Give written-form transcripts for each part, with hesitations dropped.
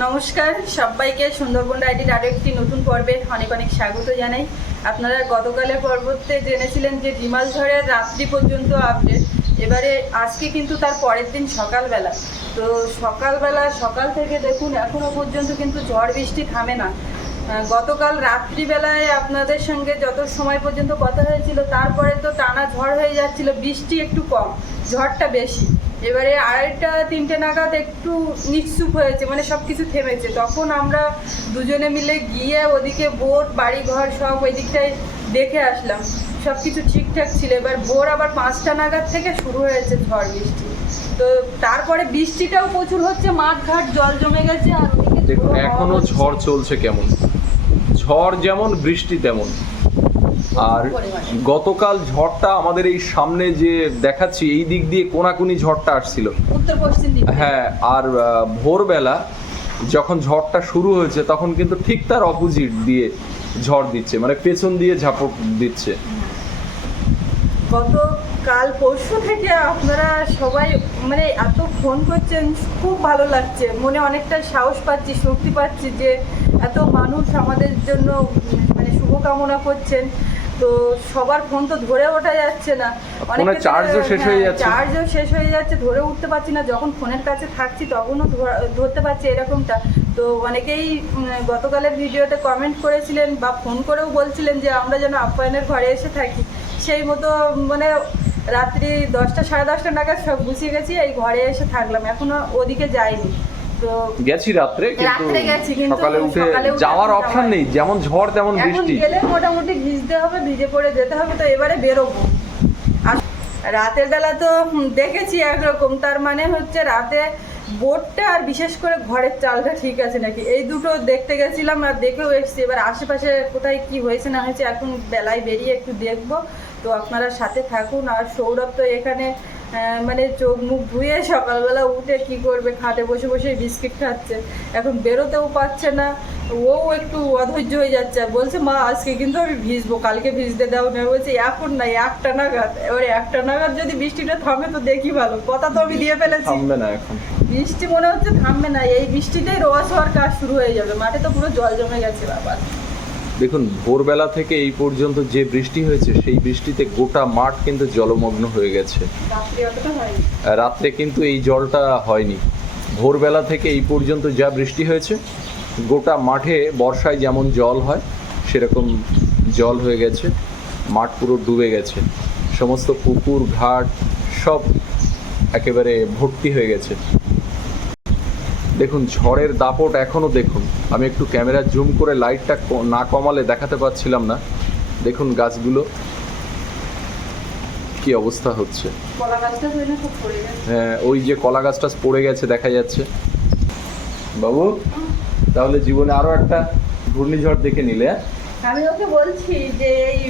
নমস্কার সবাইকে, সুন্দরবন ডায়েরির আরও একটি নতুন পর্বে অনেক অনেক স্বাগত জানাই। আপনারা গতকালের পর্বতে জেনেছিলেন যে রিমাল ঝড়ের রাত্রি পর্যন্ত আপডেট। এবারে আজকে কিন্তু তার পরের দিন সকালবেলা, তো সকাল থেকে দেখুন এখনও পর্যন্ত কিন্তু ঝড় বৃষ্টি থামে না। গতকাল রাত্রিবেলায় আপনাদের সঙ্গে যত সময় পর্যন্ত কথা হয়েছিল, তারপরে তো টানা ঝড় হয়ে যাচ্ছিল, বৃষ্টি একটু কম, ঝড়টা বেশি। এবারে 2:30-3টে নাগাদ একটু নিশ্চুপ হয়েছে, মানে সব কিছু থেমেছে। তখন আমরা দুজনে মিলে গিয়ে ওদিকে বোট বাড়িঘর সব ওই দিকটায় দেখে আসলাম, সব কিছু ঠিকঠাক ছিল। এবার ভোর আবার 5টা নাগাদ থেকে শুরু হয়েছে ঝড় বৃষ্টি। তো তারপরে বৃষ্টিটাও প্রচুর হচ্ছে, মাঠ ঘাট জল জমে গেছে। আর দেখুন এখনো ঝড় চলছে, কেমন ঝড় যেমন বৃষ্টি তেমন। আর গতকাল ঝড়টা আমাদের এই সামনে যে দেখাচ্ছি এই দিক দিয়ে কোনাকুনি ঝড়টা আসছিল, উত্তর পশ্চিম দিক। হ্যাঁ, আর ভোরবেলা যখন ঝড়টা শুরু হয়েছে তখন কিন্তু ঠিক তার অপোজিট দিয়ে ঝড় দিচ্ছে, মানে পেছন দিয়ে ঝাপট দিচ্ছে। কাল পরশু থেকে আপনারা সবাই মানে এত ফোন করছেন, খুব ভালো লাগছে, মনে অনেকটা সাহস পাচ্ছি, শক্তি পাচ্ছি যে এত মানুষ আমাদের জন্য মানে শুভকামনা করছেন। তো সবার ফোন তো ধরে ওঠা যাচ্ছে না, ফোনের চার্জও শেষ হয়ে যাচ্ছে, ধরে উঠতে পারছি না। যখন ফোনের কাছে থাকছি তখনও ধরতে পারছি, এরকমটা। তো অনেকেই গতকালের ভিডিওতে কমেন্ট করেছিলেন বা ফোন করেও বলছিলেন যে আমরা যেন আপ্যায়নের ঘরে এসে থাকি। সেই মতো মানে রাত্রি 10টা-10:30 নাগাদ সব গুছিয়ে গেছি, এই ঘরে এসে থাকলাম, এখনো ওদিকে যাইনি। তো গেছি রাত্রে, কিন্তু সকালে উঠে যাওয়ার এখন অপশন নেই, যেমন ঝড় তেমন বৃষ্টি। গেলে মোটামুটি ভিজতে হবে, ভিজে পড়ে যেতে হবে। তো এবারে বেরোবো। আর রাতের বেলা তো দেখেছি একরকম, তার মানে হচ্ছে রাতে বোটটা আর বিশেষ করে ঘরের চালটা ঠিক আছে নাকি, এই দুটো দেখতে গেছিলাম আর দেখেও এসেছি। এবার আশেপাশে কোথায় কি হয়েছে না হয়েছে এখন বেলায় বেরিয়ে একটু দেখবো। তো আপনারা সাথে থাকুন। আর সৌরভ তো এখানে মানে চোখ মুখ ধুয়ে সকালবেলা উঠে কি করবে, খাটে বসে বসে বিস্কিট খাচ্ছে, এখন বেরোতেও পারছে না। ও একটু অধৈর্য হয়ে যাচ্ছে, আর বলছে মা আজকে কিন্তু আমি ভিজবো, কালকে ভিজতে দাও না। বলছে এখন না, 1টা নাগাদ। এবারে 1টা নাগাদ যদি বৃষ্টিটা থামে তো দেখি ভালো, কথা তো আমি দিয়ে ফেলেছি, থামবে না এখন বৃষ্টি মনে হচ্ছে থামবে না। এই বৃষ্টিতেই রোয়া শোয়ার কাজ শুরু হয়ে যাবে, মাঠে তো পুরো জল জমে গেছে বাবা। দেখুন ভোরবেলা থেকে এই পর্যন্ত যে বৃষ্টি হয়েছে, সেই বৃষ্টিতে গোটা মাঠ কিন্তু জলমগ্ন হয়ে গেছে। রাত্রে কিন্তু এই জলটা হয়নি। ভোরবেলা থেকে এই পর্যন্ত যা বৃষ্টি হয়েছে, গোটা মাঠে বর্ষায় যেমন জল হয় সেরকম জল হয়ে গেছে, মাঠ পুরো ডুবে গেছে, সমস্ত পুকুর ঘাট সব একেবারে ভর্তি হয়ে গেছে। দেখুন ঝড়ের দাপট এখনো দেখুন, আমি একটু ক্যামেরা জুম করে লাইটটা না কমালে দেখাতে পারছিলাম না। দেখুন গাছগুলো কি অবস্থা হচ্ছে। হ্যাঁ, ওই যে কলা গাছটা পড়ে গেছে দেখা যাচ্ছে। বাবু তাহলে জীবনে আরো একটা ঘূর্ণিঝড় দেখে নিলে। আমি ওকে বলছি যে এই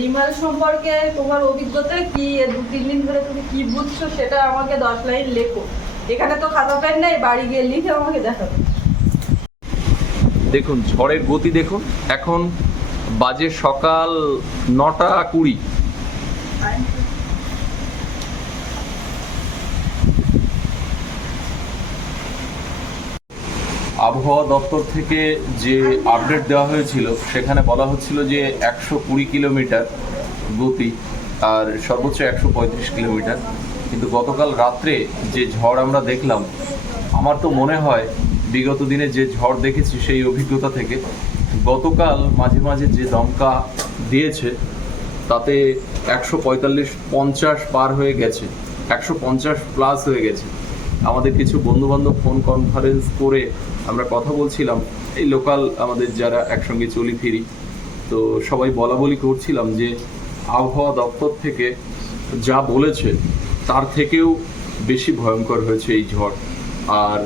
রিমাল সম্পর্কে তোমার অভিজ্ঞতা কি, 2-3 দিন ধরে তুমি কি বুঝছো সেটা আমাকে 10 লাইন লেখো। এখানে তো খাতা পেন নেই, বাড়ি গিয়ে লিখে আমাকে দেখাবে। দেখুন ঝড়ের গতি দেখুন, এখন বাজে সকাল 9:20। আবহাওয়া দপ্তর থেকে যে আপডেট দেওয়া হয়েছিল সেখানে বলা হচ্ছিল যে 120 কিলোমিটার গতি আর সর্বোচ্চ 135 কিলোমিটার। কিন্তু গতকাল রাত্রে যে ঝড় আমরা দেখলাম, আমার তো মনে হয় বিগত দিনে যে ঝড় দেখেছি সেই অভিজ্ঞতা থেকে গতকাল মাঝে মাঝে যে দমকা দিয়েছে তাতে 145-50 পার হয়ে গেছে, 150 প্লাস হয়ে গেছে। আমাদের কিছু বন্ধুবান্ধব ফোন কনফারেন্স করে আমরা কথা বলছিলাম, এই লোকাল আমাদের যারা একসঙ্গে চলি ফিরি, তো সবাই বলা বলি করছিলাম যে আবহাওয়া দপ্তর থেকে যা বলেছে তার থেকেও বেশি ভয়ঙ্কর হয়েছে এই ঝড়। আর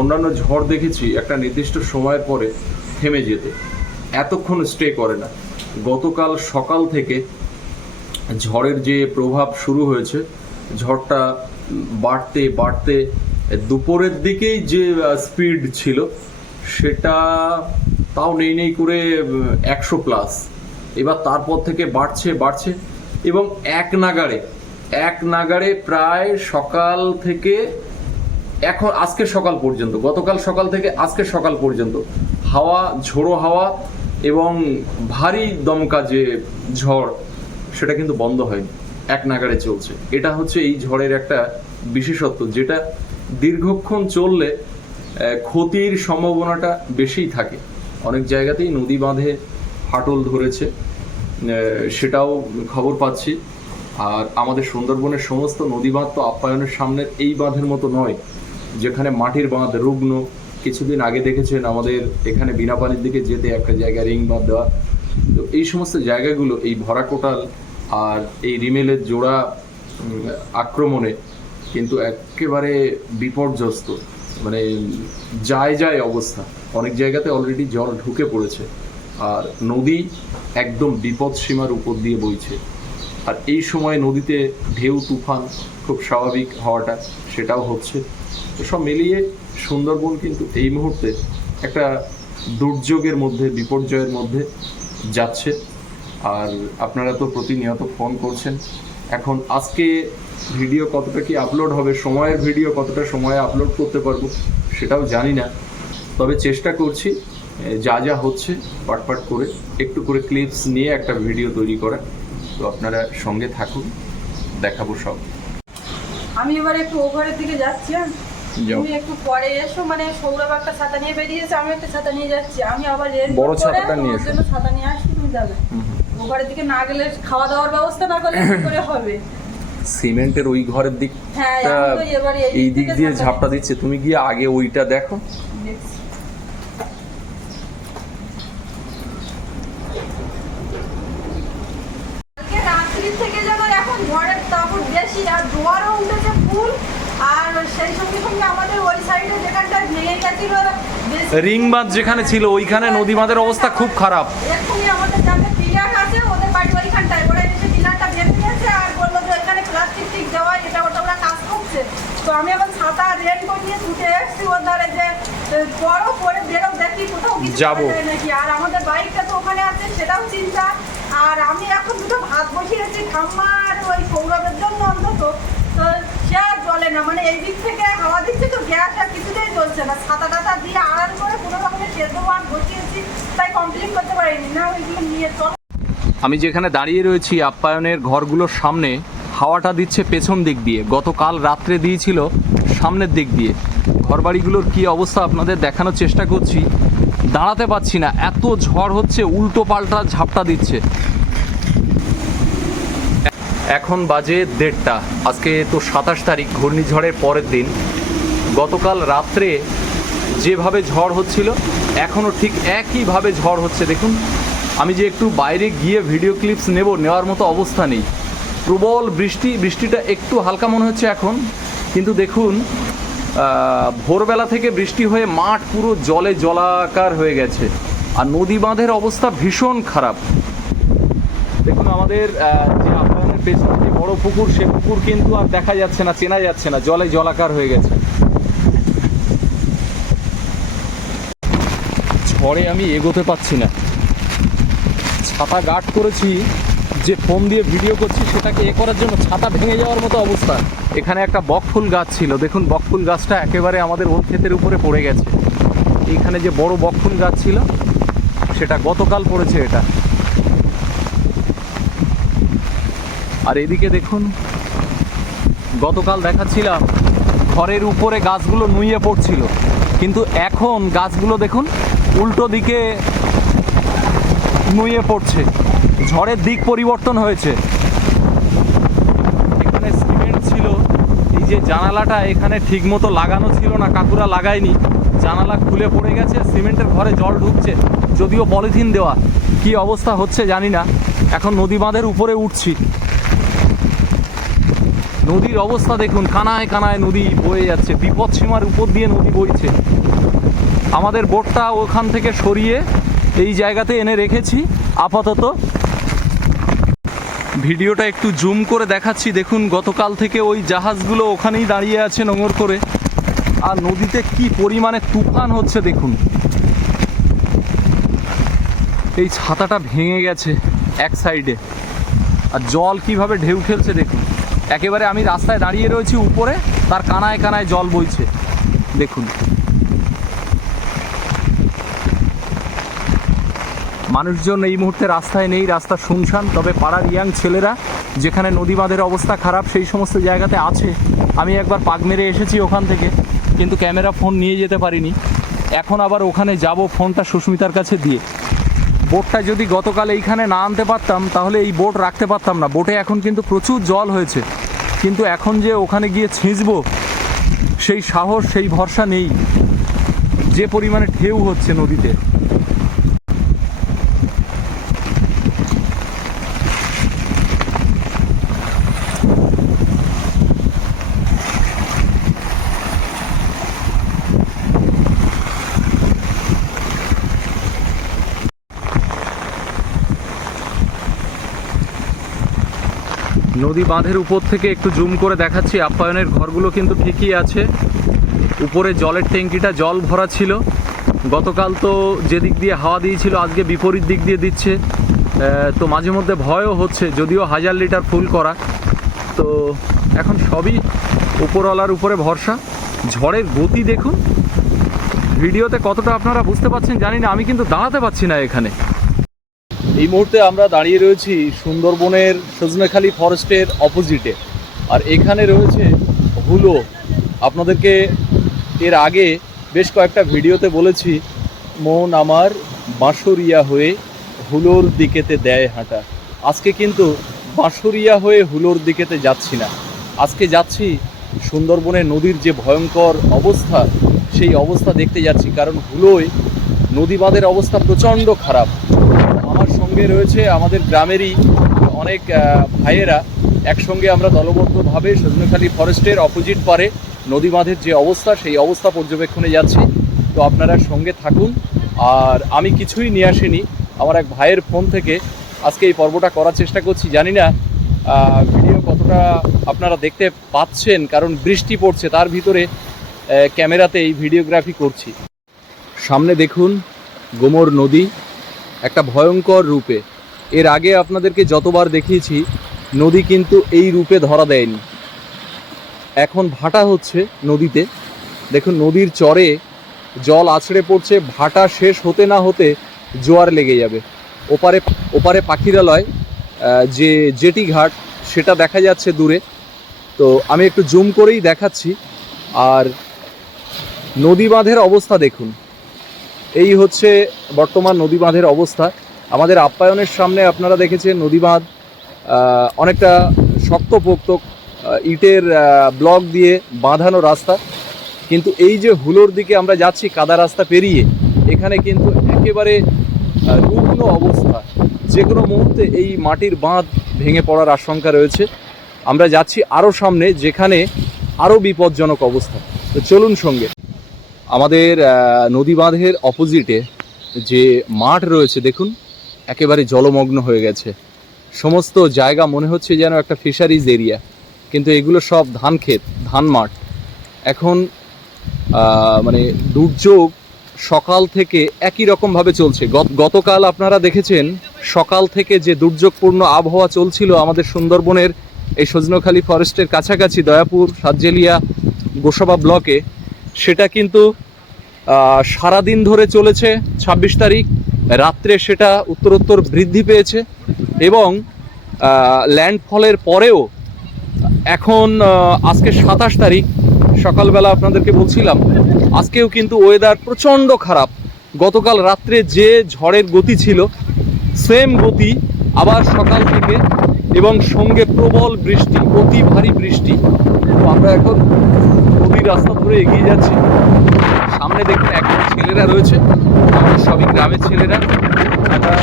অন্যান্য ঝড় দেখেছি একটা নির্দিষ্ট সময়ের পরে থেমে যেতে, এতক্ষণ স্টে করে না। গতকাল সকাল থেকে ঝড়ের যে প্রভাব শুরু হয়েছে, ঝড়টা বাড়তে বাড়তে দুপুরের দিকেই যে স্পিড ছিল সেটা তাও নেই করে 100 প্লাস। এবার তারপর থেকে বাড়ছে এবং এক নাগাড়ে প্রায় সকাল থেকে এখন আজকের সকাল পর্যন্ত, গতকাল সকাল থেকে আজকের সকাল পর্যন্ত হাওয়া, ঝোড়ো হাওয়া এবং ভারী দমকা যে ঝড়, সেটা কিন্তু বন্ধ হয়নি, এক নাগাড়ে চলছে। এটা হচ্ছে এই ঝড়ের একটা বিশেষত্ব, যেটা দীর্ঘক্ষণ চললে ক্ষতির সম্ভাবনাটা বেশিই থাকে। অনেক জায়গাতেই নদী বাঁধে ফাটল ধরেছে, সেটাও খবর পাচ্ছি। আর আমাদের সুন্দরবনের সমস্ত নদী বাঁধ তো আপ্যায়নের সামনের এই বাঁধের মতো নয়, যেখানে মাটির বাঁধ রুগ্ন। কিছুদিন আগে দেখেছেন আমাদের এখানে বিনাপানির দিকে যেতে একটা জায়গায় রিং বাঁধ দেওয়া। তো এই সমস্ত জায়গাগুলো এই ভরা কোটাল আর এই রিমেলের জোড়া আক্রমণে কিন্তু একেবারে বিপর্যস্ত, মানে যায় অবস্থা। অনেক জায়গাতে অলরেডি জল ঢুকে পড়েছে, আর নদী একদম বিপদ সীমার উপর দিয়ে বইছে। আর এই সময় নদীতে ঢেউ তুফান খুব স্বাভাবিক হওয়াটা, সেটাও হচ্ছে। তো সব মিলিয়ে সুন্দরবন কিন্তু এই মুহূর্তে একটা দুর্যোগের মধ্যে, বিপর্যয়ের মধ্যে যাচ্ছে। আর আপনারা তো প্রতিনিয়ত ফোন করছেন। এখন আজকে ভিডিও কতটা কি আপলোড হবে, সময়ের ভিডিও কতটা সময়ে আপলোড করতে পারবো সেটাও জানি না, তবে চেষ্টা করছি যা যা হচ্ছে পাট করে একটু করে ক্লিপস নিয়ে একটা ভিডিও তৈরি করা। তো আপনারা সঙ্গে থাকুন, দেখাবো সব। আমি এবার একটু ওভারের দিকে যাচ্ছি। তুমি একটু পরে এসো, মানে সৌরভ একটা ছাতা নিয়ে বেরিয়েছে, আমি একটা ছাতা নিয়ে যাচ্ছি। আমি আবার বড় ছাতাটা নিয়ে এসো। জন্য ছাতা নিয়ে আসছি, তুমি যাবে। ওভারের দিকে না গেলে খাওয়া দাওয়ার ব্যবস্থা না করলে কি করে হবে? সিমেন্টের ওই ঘরের দিক, হ্যাঁ, আমি তো এবারে এই দিক দিয়ে ঝাপটা দিচ্ছে, তুমি গিয়ে আগে ওইটা দেখো। দেখছি। কালকে রাত্রি থেকে যেন এখন ঝড়ের তাপর বেশি, আর জোয়ারও উঠেছে ফুল। আর সেই সঙ্গে সঙ্গে আমাদের ওই সাইডে যেখানটা ভেঙে গেছিল রিং বাঁধ যেখানে ছিল, ওইখানে নদী বাঁধের অবস্থা খুব খারাপ। এক্ষুনি আমাদের যাদের পিলার আছে ওদের বাড়ি ওইখানটায়, ওরা এসে পিলারটা ভেঙে নিয়েছে আর বললো যে ওইখানে প্লাস্টিক টিক দেওয়া, এটা ওটা ওরা কাজ করছে। তো আমি এখন ছাতা রেনকোট নিয়ে ছুটে এসেছি ওর ধারে, যে বড় করে বেরো দেখি কোথাও কিছু যাবো নাকি। আর আমাদের বাইকটা তো ওখানে আছে, সেটাও চিন্তা। আর আমি এখন দুটো ভাত বসিয়েছি ঠাম্মা আর ওই সৌরভের জন্য অন্তত, তো সে আর চলে না, মানে এই দিক থেকে হাওয়া দিচ্ছে তো গ্যাস আর কিছুতেই চলছে না। ছাতা টাতা দিয়ে আড়াল করে কোনো রকমের সেদ্ধ ভাত বসিয়েছি, তাই কমপ্লিট করতে পারিনি। না ওইগুলো নিয়ে চল। আমি যেখানে দাঁড়িয়ে রয়েছি আপ্যায়নের ঘরগুলোর সামনে, হাওয়াটা দিচ্ছে পেছন দিক দিয়ে, গতকাল রাত্রে দিয়েছিল সামনের দিক দিয়ে। ঘরবাড়িগুলোর কি অবস্থা আপনাদের দেখানোর চেষ্টা করছি। দাঁড়াতে পারছি না, এত ঝড় হচ্ছে, উল্টো পাল্টা ঝাপটা দিচ্ছে। এখন বাজে 1:30। আজকে তো 27 তারিখ, ঘূর্ণিঝড়ের পরের দিন। গতকাল রাত্রে যেভাবে ঝড় হচ্ছিল এখনও ঠিক একইভাবে ঝড় হচ্ছে। দেখুন, আমি যে একটু বাইরে গিয়ে ভিডিও ক্লিপস নেওয়ার মতো অবস্থা নেই। প্রবল বৃষ্টিটা একটু হালকা মনে হচ্ছে এখন, কিন্তু দেখুন ভোরবেলা থেকে বৃষ্টি হয়ে মাঠ পুরো জলে জলাকার হয়ে গেছে। আর নদী বাঁধের অবস্থা ভীষণ খারাপ। দেখুন আমাদের যে আপ্যায়নের পেছনে যে বড় পুকুর, সে পুকুর কিন্তু আর দেখা যাচ্ছে না, চেনা যাচ্ছে না, জলে জলাকার হয়ে গেছে। ঝড়ে আমি এগোতে পারছি না। ছাতা গার্ড করেছি, যে ফোন দিয়ে ভিডিও করছি সেটাকে করার জন্য ছাতা ভেঙে যাওয়ার মতো অবস্থা। এখানে একটা বকফুল গাছ ছিল, দেখুন বকফুল গাছটা একেবারে আমাদের ওল ক্ষেতের উপরে পড়ে গেছে। এইখানে যে বড় বকফুল গাছ ছিল সেটা গতকাল পড়েছে এটা। আর এদিকে দেখুন, গতকাল দেখাচ্ছিলাম ঘরের উপরে গাছগুলো নুয়ে পড়ছিল, কিন্তু এখন গাছগুলো দেখুন উল্টো দিকে নুয়ে পড়ছে। ঝড়ের দিক পরিবর্তন হয়েছে। এখানে সিমেন্ট ছিল, এই যে জানালাটা এখানে ঠিক মতো লাগানো ছিল না, কাকুরা লাগায়নি, জানালা খুলে পড়ে গেছে, সিমেন্টের ঘরে জল ঢুকছে, যদিও পলিথিন দেওয়া। কি অবস্থা হচ্ছে জানি না। এখন নদী বাঁধের উপরে উঠছি, নদীর অবস্থা দেখুন, কানায় কানায় নদী বয়ে যাচ্ছে, বিপদ সীমার উপর দিয়ে নদী বইছে। আমাদের বোটটা ওখান থেকে সরিয়ে এই জায়গাতে এনে রেখেছি আপাতত। ভিডিওটা একটু জুম করে দেখাচ্ছি, দেখুন গতকাল থেকে ওই জাহাজগুলো ওখানেই দাঁড়িয়ে আছে নোঙর করে। আর নদীতে কি পরিমাণে তুফান হচ্ছে দেখুন। এই ছাতাটা ভেঙে গেছে এক সাইডে, আর জল কিভাবে ঢেউ খেলছে দেখুন। একেবারে আমি রাস্তায় দাঁড়িয়ে রয়েছি উপরে, তার কানায় কানায় জল বইছে। দেখুন। মানুষজন এই মুহূর্তে রাস্তায় নেই, রাস্তা শুনশান। তবে পাড়ার ইয়াং ছেলেরা যেখানে নদী বাঁধের অবস্থা খারাপ সেই সমস্ত জায়গাতে আছে। আমি একবার পাক মেরে এসেছি ওখান থেকে, কিন্তু ক্যামেরা ফোন নিয়ে যেতে পারিনি। এখন আবার ওখানে যাব ফোনটা সুস্মিতার কাছে দিয়ে। বোটটা যদি গতকাল এইখানে না আনতে পারতাম তাহলে এই বোট রাখতে পারতাম না। বোটে এখন কিন্তু প্রচুর জল হয়েছে, কিন্তু এখন যে ওখানে গিয়ে ছিঁচবো সেই সাহস, সেই ভরসা নেই, যে পরিমাণে ঢেউ হচ্ছে নদীতে। নদী বাঁধের উপর থেকে একটু জুম করে দেখাচ্ছি। আপ্যায়নের ঘরগুলো কিন্তু ঠিকই আছে। উপরে জলের ট্যাঙ্কিটা জল ভরা ছিল। গতকাল তো যেদিক দিয়ে হাওয়া দিয়েছিল আজকে বিপরীত দিক দিয়ে দিচ্ছে। তো মাঝে মধ্যে ভয়ও হচ্ছে, যদিও 1000 লিটার ফুল করা। তো এখন সবই উপরওয়ালার উপরে ভরসা। ঝড়ের গতি দেখুন, ভিডিওতে কতটা আপনারা বুঝতে পারছেন জানি না, আমি কিন্তু দাঁড়াতে পারছি না এখানে। এই মুহূর্তে আমরা দাঁড়িয়ে রয়েছি সুন্দরবনের সজনেখালি ফরেস্টের অপোজিটে। আর এখানে রয়েছে হুলো। আপনাদেরকে এর আগে বেশ কয়েকটা ভিডিওতে বলেছি, মন আমার বাঁশরিয়া হয়ে হুলোর দিকেতে দেয় হাঁটা। আজকে কিন্তু বাঁশরিয়া হয়ে হুলোর দিকেতে যাচ্ছি না, আজকে যাচ্ছি সুন্দরবনের নদীর যে ভয়ঙ্কর অবস্থা সেই অবস্থা দেখতে যাচ্ছি। কারণ হুলোয় নদী বাঁধের অবস্থা প্রচণ্ড খারাপ। আমার সঙ্গে রয়েছে আমাদের গ্রামেরই অনেক ভাইয়েরা। একসঙ্গে আমরা দলবদ্ধভাবে সজনেখালি ফরেস্টের অপোজিট পারে নদী বাঁধের যে অবস্থা সেই অবস্থা পর্যবেক্ষণে যাচ্ছি। তো আপনারা সঙ্গে থাকুন। আর আমি কিছুই নিয়ে আসিনি, আমার এক ভাইয়ের ফোন থেকে আজকে এই পর্বটা করার চেষ্টা করছি। জানি না ভিডিও কতটা আপনারা দেখতে পাচ্ছেন, কারণ বৃষ্টি পড়ছে, তার ভিতরে ক্যামেরাতে এই ভিডিওগ্রাফি করছি। সামনে দেখুন গোমর নদী একটা ভয়ঙ্কর রূপে। এর আগে আপনাদেরকে যতবার দেখিয়েছি নদী কিন্তু এই রূপে ধরা দেয়নি। এখন ভাটা হচ্ছে নদীতে। দেখুন নদীর চরে জল আছড়ে পড়ছে, ভাটা শেষ হতে না হতে জোয়ার লেগে যাবে। ওপারে পাখিরালয় যে জেটি ঘাট সেটা দেখা যাচ্ছে দূরে। তো আমি একটু জুম করেই দেখাচ্ছি। আর নদী বাঁধের অবস্থা দেখুন, এই হচ্ছে বর্তমান নদী বাঁধের অবস্থা। আমাদের আপ্যায়নের সামনে আপনারা দেখেছেন নদী বাঁধ অনেকটা শক্তপোক্ত ইটের ব্লক দিয়ে বাঁধানো রাস্তা, কিন্তু এই যে হুলোর দিকে আমরা যাচ্ছি কাদা রাস্তা পেরিয়ে, এখানে কিন্তু একেবারে রুগ্ন অবস্থা। যে কোনো মুহূর্তে এই মাটির বাঁধ ভেঙে পড়ার আশঙ্কা রয়েছে। আমরা যাচ্ছি আরও সামনে, যেখানে আরও বিপজ্জনক অবস্থা। তো চলুন সঙ্গে। আমাদের নদী বাঁধের অপোজিটে যে মাঠ রয়েছে দেখুন, একেবারে জলমগ্ন হয়ে গেছে। সমস্ত জায়গা মনে হচ্ছে যেন একটা ফিশারিজ এরিয়া, কিন্তু এগুলো সব ধান ক্ষেত, ধান মাঠ। এখন মানে দুর্যোগ সকাল থেকে একই রকমভাবে চলছে। গতকাল আপনারা দেখেছেন সকাল থেকে যে দুর্যোগপূর্ণ আবহাওয়া চলছিল আমাদের সুন্দরবনের এই সজনেখালি ফরেস্টের কাছাকাছি দয়াপুর, সাতজেলিয়া, গোসাবা ব্লকে, সেটা কিন্তু সারাদিন ধরে চলেছে। 26 তারিখ রাত্রে সেটা উত্তরোত্তর বৃদ্ধি পেয়েছে এবং ল্যান্ডফলের পরেও এখন আজকে 27 তারিখ সকালবেলা আপনাদেরকে বলছিলাম, আজকেও কিন্তু ওয়েদার প্রচণ্ড খারাপ। গতকাল রাত্রে যে ঝড়ের গতি ছিল সেম গতি আবার সকাল থেকে, এবং সঙ্গে প্রবল বৃষ্টি, অতি ভারী বৃষ্টি। তো আমরা এখন নদীর রাস্তা ধরে এগিয়ে যাচ্ছি। সামনে দেখুন এখন ছেলেরা রয়েছে, আমাদের সবই গ্রামের ছেলেরা। আমরা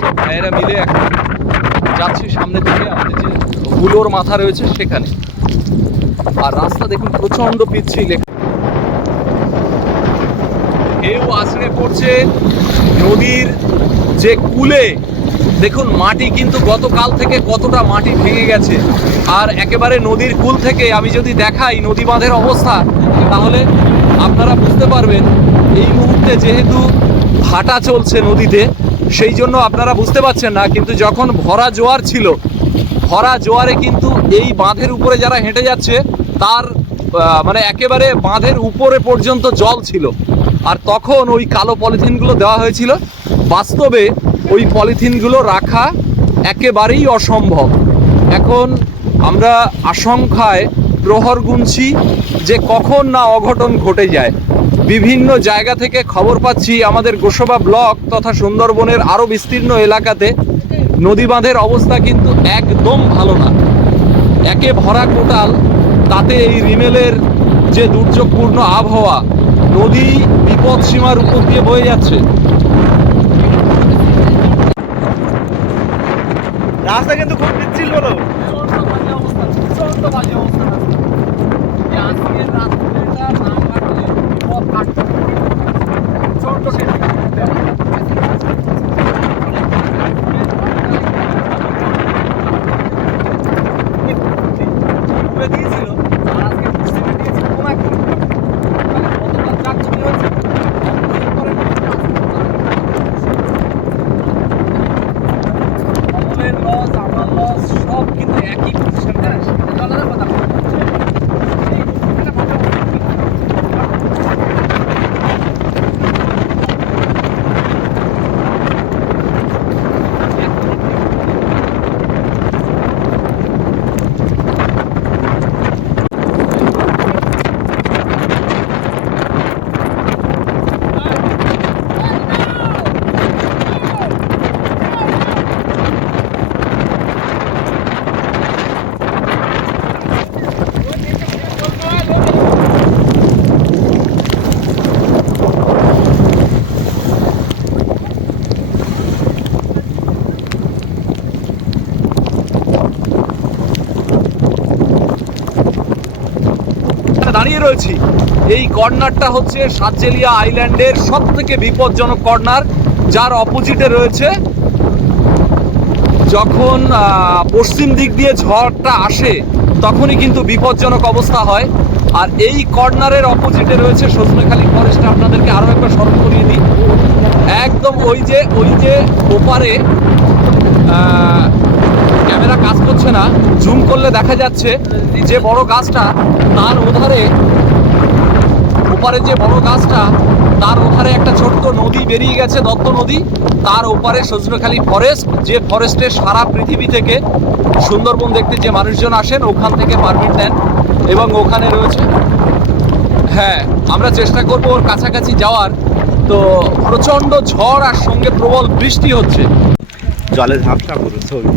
সব ভাইয়েরা মিলে এখন যাচ্ছি সামনে থেকে আমাদের যে হুলোর মাথা রয়েছে সেখানে। আর রাস্তা দেখুন প্রচণ্ড পিচ্ছিল, ঢেউ আছড়ে পড়ছে নদীর যে কূলে। দেখুন মাটি কিন্তু গতকাল থেকে কতটা মাটি ভেঙে গেছে। আর একেবারে নদীর কূল থেকে আমি যদি দেখাই নদী বাঁধের অবস্থা, তাহলে আপনারা বুঝতে পারবেন। এই মুহূর্তে যেহেতু ভাটা চলছে নদীতে, সেই জন্য আপনারা বুঝতে পারছেন না, কিন্তু যখন ভরা জোয়ার ছিল, ভরা জোয়ারে কিন্তু এই বাঁধের উপরে যারা হেঁটে যাচ্ছে তার মানে একেবারে বাঁধের উপরে পর্যন্ত জল ছিল, আর তখন ওই কালো পলিথিনগুলো দেওয়া হয়েছিল। বাস্তবে ওই পলিথিনগুলো রাখা একেবারেই অসম্ভব। এখন আমরা আশঙ্কায় প্রহর গুনছি যে কখন না অঘটন ঘটে যায়। বিভিন্ন জায়গা থেকে খবর পাচ্ছি আমাদের গোসবা ব্লক তথা সুন্দরবনের আরও বিস্তীর্ণ এলাকাতে নদী বাঁধের অবস্থা কিন্তু একদম ভালো না, একে ভরা কোটাল। তাতে এই রিমেলের যে দুর্যোগপূর্ণ আবহাওয়া, নদী বিপদ সীমার উপর দিয়ে বয়ে যাচ্ছে। রাস্তা কিন্তু খুব পিচ্ছিল বলো। সব কিন্তু একই পজিশন। দাঁড়িয়ে রয়েছি, এই কর্নারটা হচ্ছে সাতজেলিয়া আইল্যান্ডের সব থেকে বিপজ্জনক কর্নার, যার অপোজিটে রয়েছে যখন পশ্চিম দিক দিয়ে ঝড়টা আসে তখনই কিন্তু বিপজ্জনক অবস্থা হয়। আর এই কর্নারের অপোজিটে রয়েছে সজনেখালি ফরেস্ট। আপনাদেরকে আরও একবার স্মরণ করিয়ে দিই, একদম ওই যে ওপারে ক্যামেরা কাজ করছে না, জুম করলে দেখা যাচ্ছে যে বড় গাছটা তার ওধারে, ওপারে যে বড় গাছটা তার ওধারে একটা ছোট্ট নদী বেরিয়ে গেছে, দত্ত নদী। তার ওপারে সজনেখালি ফরেস্ট, যে ফরেস্টে সারা পৃথিবী থেকে সুন্দরবন দেখতে যে মানুষজন আসেন ওখান থেকে পারমিট নেন, এবং ওখানে রয়েছে, হ্যাঁ আমরা চেষ্টা করব ওর কাছাকাছি যাওয়ার। তো প্রচণ্ড ঝড় আর সঙ্গে প্রবল বৃষ্টি হচ্ছে। জলে ঝাপসা করো ছবি,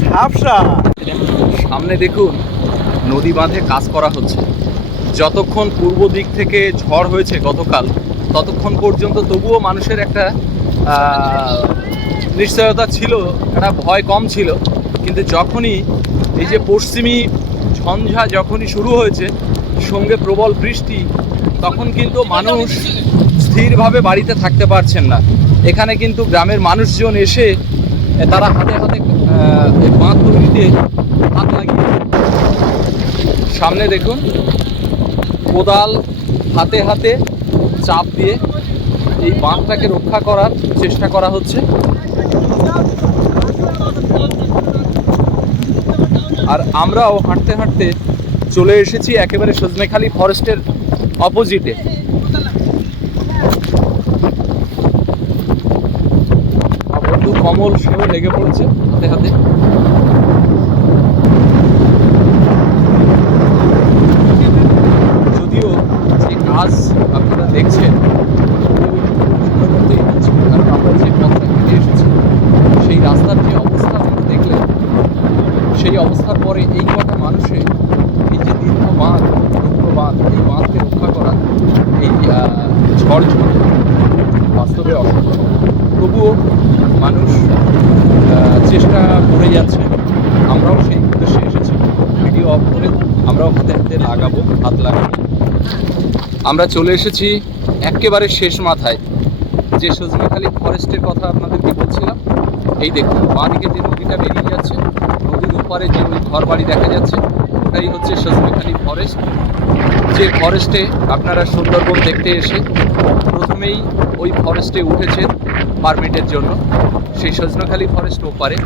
ঝাপসা। সামনে দেখুন নদী বাঁধে কাজ করা হচ্ছে। যতক্ষণ পূর্ব দিক থেকে ঝড় হয়েছে গতকাল, ততক্ষণ পর্যন্ত তবুও মানুষের একটা নিশ্চয়তা ছিল, একটা ভয় কম ছিল। কিন্তু যখনই এই যে পশ্চিমী ঝঞ্ঝা যখনই শুরু হয়েছে সঙ্গে প্রবল বৃষ্টি, তখন কিন্তু মানুষ স্থিরভাবে বাড়িতে থাকতে পারছেন না। এখানে কিন্তু গ্রামের মানুষজন এসে তারা হাতে হাতে বাঁধ তৈরিতে হাত লাগিয়ে, সামনে দেখুন কোদাল হাতে হাতে চাপ দিয়ে এই বাঁধটাকে রক্ষা করার চেষ্টা করা হচ্ছে। আর আমরাও হাঁটতে হাঁটতে চলে এসেছি একেবারে সজনেখালি ফরেস্টের অপোজিটে। বন্ধু কমল সেও লেগে পড়েছে হাতে হাতে। যদিও যে কাজ আপনারা দেখছেন কারণ আমরা যে পথটা হেঁটে এসেছি সেই রাস্তার যে অবস্থা আপনারা দেখলেন, সেই অবস্থার পরে এই কটা মানুষের এই যে দীর্ঘ বাঁধ, রুগ্ন বাঁধ, এই বাঁধকে রক্ষা করা এই ঝড় বাস্তবে অসম্ভব। তবুও মানুষ চেষ্টা করে যাচ্ছে। আমরাও সেই উদ্দেশ্যে এসেছি, ভিডিও অফ করে আমরাও হাতে হাতে হাত লাগাবো। আমরা চলে এসেছি একেবারে শেষ মাথায়, যে সজনেখালি ফরেস্টের কথা আপনাদেরকে বলছিলাম। এই দেখুন বাঁ দিকে যে নদীটা বেরিয়ে যাচ্ছে, নদীর ওপারে যে ওই ঘর বাড়ি দেখা যাচ্ছে, ওটাই হচ্ছে সজনেখালি ফরেস্ট। যে ফরেস্টে আপনারা সুন্দরবন দেখতে এসে প্রথমেই ওই ফরেস্টে উঠেছেন পারমিটের জন্য, সেই সজনেখালি ফরেস্ট ওপারে।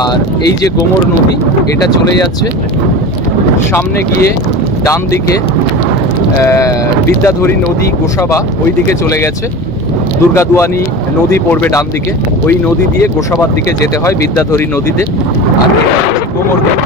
আর এই যে গোমর নদী, এটা চলে যাচ্ছে সামনে গিয়ে ডান দিকে বিদ্যাধরী নদী গোসাবা ওই দিকে চলে গেছে। দুর্গাদুয়ানি নদী পড়বে ডান দিকে, ওই নদী দিয়ে গোসাবার দিকে যেতে হয় বিদ্যাধরী নদীতে। আর এটা হচ্ছে ডোমরগড়।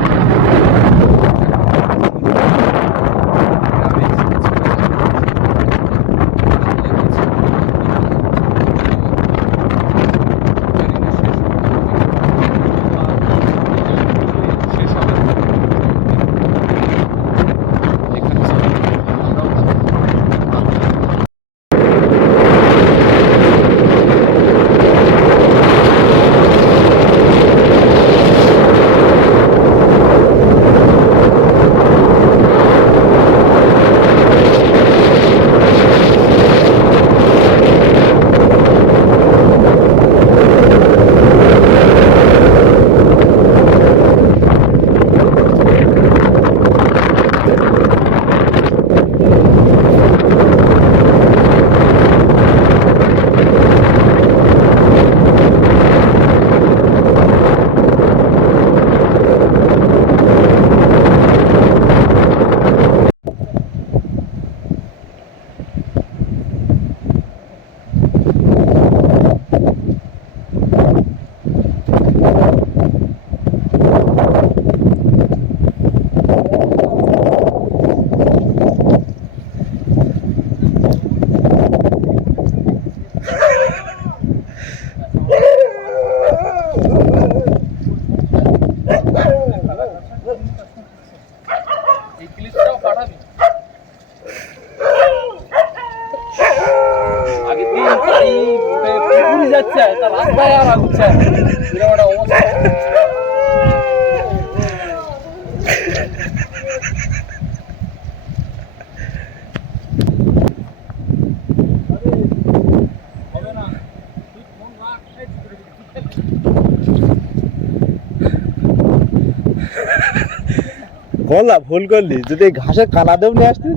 বললা ভুল করলি, যদি ঘাসের কানা দেব নিয়ে আসতি